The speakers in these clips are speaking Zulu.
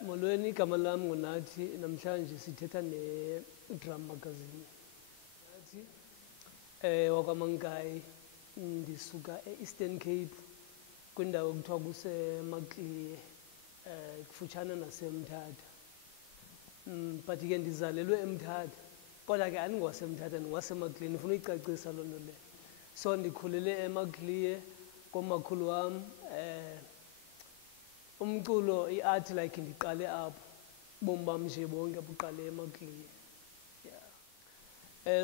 Molweni igama lam nguNathi namhlanje sithetha ne-drum magazine. Nathi wakwaMankayi ndisuka e-Eastern Cape kwindawo ekuthiwa kuseMakliye kufutshane naseMthatha. But ke ndizalelwe eMthatha kodwa ke andingwaseMthatha ndingwaseMakliye, ndifuna uyicacisa loo nto le. So ndikhulele eMakliye komakhulu wam. Umculo i-art like ndiqale apho, bomi bam nje bonke buqale eMakliye.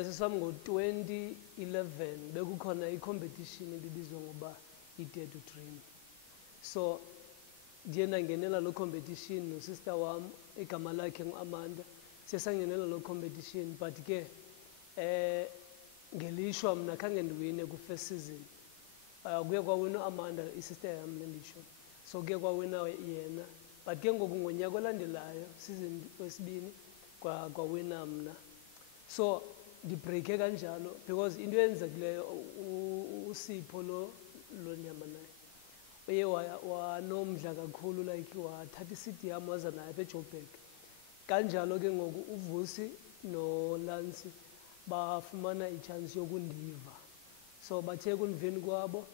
Sisam ngo-2011 bekukhona i-competition ebibizwa ngoba i-Dare to Dream. So ndiye ndangenela loo competition nosista wam igama lakhe ngu-Amanda. Sesangenela loo competition but ke ngelishwa mna khange ndiwine ku-first season. Kuye kwawina u-Amanda isister yam lendisho. So kuye kwawina yena but ke ngoku ngonyaka olandelayo season wesibini kwawina mna. So ndibreake kanjalo because into eyenzekileyo uSipho lo nyama naye uye wanomdla kakhulu like wathatha i-CD yam waza naye apha eJoburg. Kanjalo ke ngoku uVusi noLansi bafumana i-chance yokundiva. So bathe kundiveni kwabo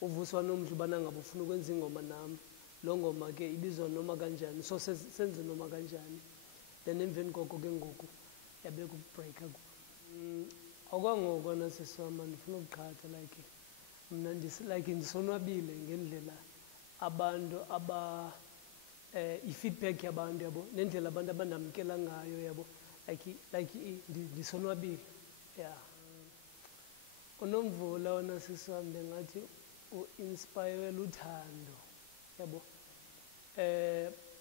uVusi wanomdla ubana ngaba ufuna ukwenza ingoma nam. Loo ngoma ke ibizwa Noma Kanjani. So senze Noma Kanjani. Then emveni koko ke ngoku yabe kubreaka. Okwangoko naseswama ndifuna ukuqhatha like mna like ndisonwabile ngendlela abantu i-feedback yabantu yabo nendlela abantu abandamkela ngayo yabo like ndisonwabile. UNomvula wona siswam bengathi u-inspire luthando yabo.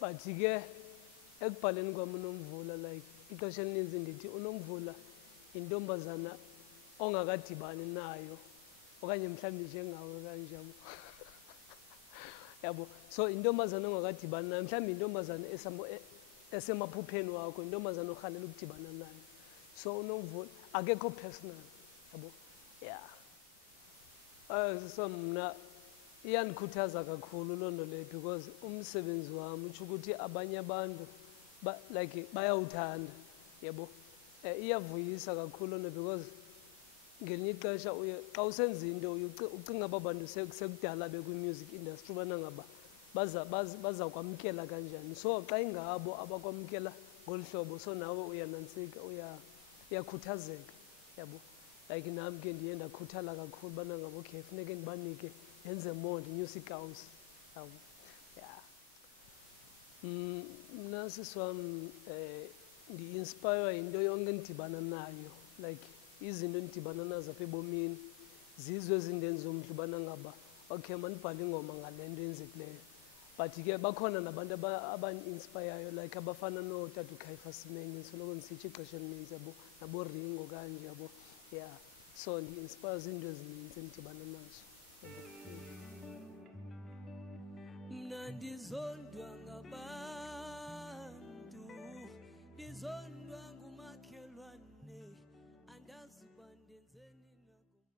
But ke ekubhaleni kwami uNomvula like ixesha elininzi ndithi uNomvula intombazana ongakadibani nayo okanye mhlawumbi njengawe kanje yabo. Yabo, so intombazana ongakadibani nayo mhlawumbi intombazana esemaphupheni wakho, intombazana orhalela ukudibana nayo. So uNomvula akekho personal yabo. So mna iyandikhuthaza kakhulu loo nto leyo because umsebenzi wami utsho ukuthi abanye abantu like bayawuthanda yabo. Iyavuyisa kakhulu loo nto because ngelinye ixesha xa usenza into ucinga aba bantu sekudala bekwi-music industry ubana ngaba baza kwamkela kanjani. So xa ingabo abakwamkela ngolu hlobo so nawe uyanantsika uyakhuthazeka yabo. Like nam ke ndiye ndakhuthala kakhulu bana ngabo okay funeke ndibanike ndenze more ndinyuse ikawusi yabo. Mna siswam ndi-inspire yinto yonke endidibana nayo like izinto endidibana nazo apha ebomini zizo ezindenza umdla ubana ngaba okay mandibhale ingoma ngale nto yenzekileyo. But ke bakhona nabantu abani-inspireyo like abafana nootata uKhaifa Simenye soloko ndisitsho ixesha elininzi yabo, naboRingo kanje yabo. So ndi-inspire zinto ezininzi endidibana nazo. Mna ndizondwa ngabantu, ndizondwa